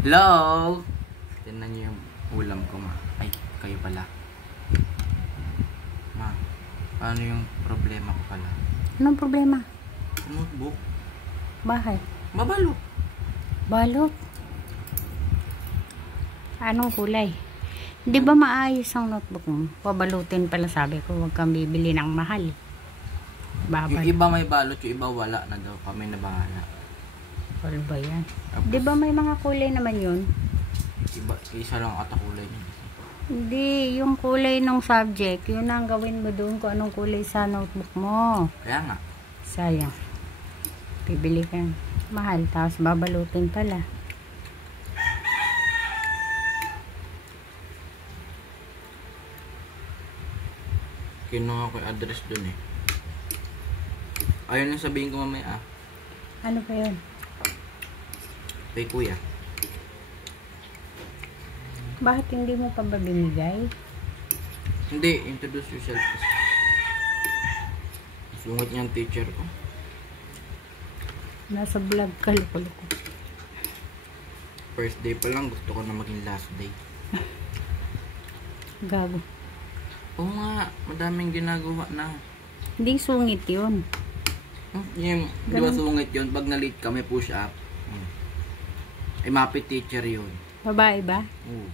Hello? Tignan niyo yung ulam ko, ma. Ay, kayo pala. Ma, paano yung problema ko pala? Anong problema? Notebook. Bakit? Mabalot. Balot? Anong kulay? Di ba maayos ang notebook mo? Pabalutin pala, sabi ko, huwag kang bibili ng mahal. Yung iba may balot, yung iba wala na daw. Kami na bahala. Ano ba yan? Tapos, Di ba may mga kulay naman yun? iba, isa lang ata kulay niya. Hindi, yung kulay ng subject, yun ang gawin mo doon kung anong kulay sa notebook mo. Kaya nga. Sayang. Bibili ka. Mahal, tapos babalutin pala. Kinuha ko yung address dun eh. Ayaw na sabihin ko mamaya ah. Ano ba yun? Kay kuya. Bakit hindi mo pa ba binigay? Hindi, introduce yourself. Sungot niya ang teacher ko. Nasa vlog ka, loko. First day pa lang, gusto ko na maging last day. Gago. Oo nga, madaming ginagawa na. Hindi sungit yun. Yung, di ba sungit yun? Pag na-late ka, may push up. Ay, mapit teacher yun. Babae ba? Oo.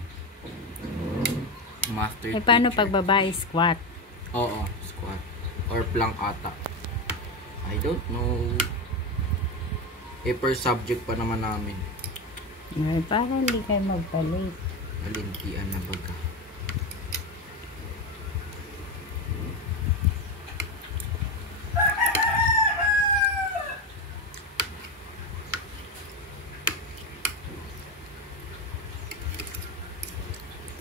Master Eh, paano teacher. pag babae squat? Oo, squat. Or plank ata. I don't know. Eh, per subject pa naman namin. Ay, para hindi kayo magpalit. Nalintian na baga.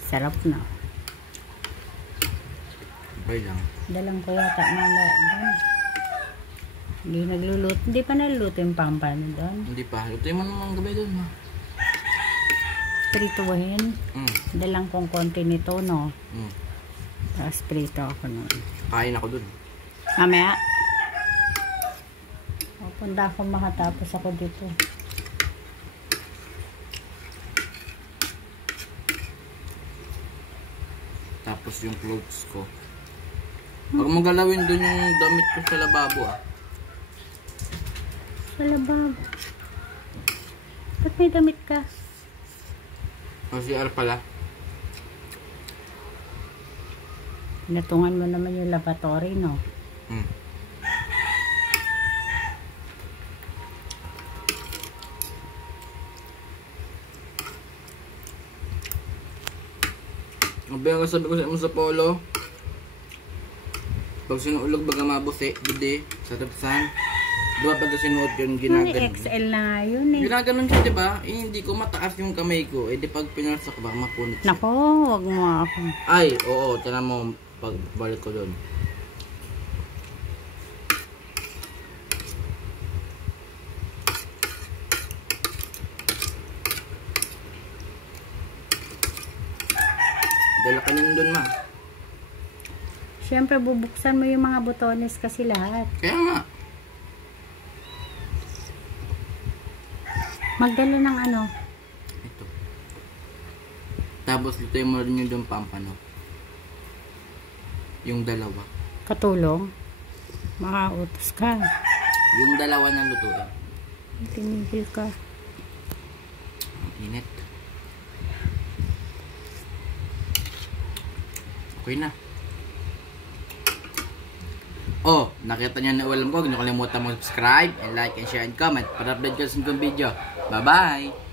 Sarap na. Okay lang. Dalang ko yata mamaya doon. Hindi nagluluto. Hindi pa naluluto yung pampano doon. Hindi pa. Lutuin mo naman gabi doon, ma. Prituhin. Dalang kong konti nito, no? Tapos prito ako noon. Kain ako doon. Mamaya. Punta ako makatapos ako dito. Tapos yung clothes ko. Huwag mong galawin doon yung damit ko sa lababo ah. Sa lababo. Ba't may damit ka? O CR pala. Natungan mo naman yung lavatory, no? Ang sabi ko sa mo sa polo. Pag sinuulog baga mabusi, gudi, sa tapsan. Diba pag sinuot yun, ginaganon. XL na nga yun eh. Ginaganon siya, diba? Eh, hindi ko mataas yung kamay ko. Eh, di pag pinarsak baka mapunit siya. Nako, wag mo ako. Ay, oo, tinan mo pag balik ko doon. Dala ka nyo doon, ma. Siyempre, bubuksan mo yung mga botones kasi lahat. Kaya nga. Magdala ng ano? Ito. Tapos ito yung mo rin yung doon pampano. Yung dalawa. Katulong? Makautos ka. Yung dalawa na lutuin. Tinigil ka. Ang init. Okay na. Oh, nakita niyo na ulam ko. Huwag niyo kalimutan mag-subscribe and like and share and comment para update ko sa video. Bye-bye!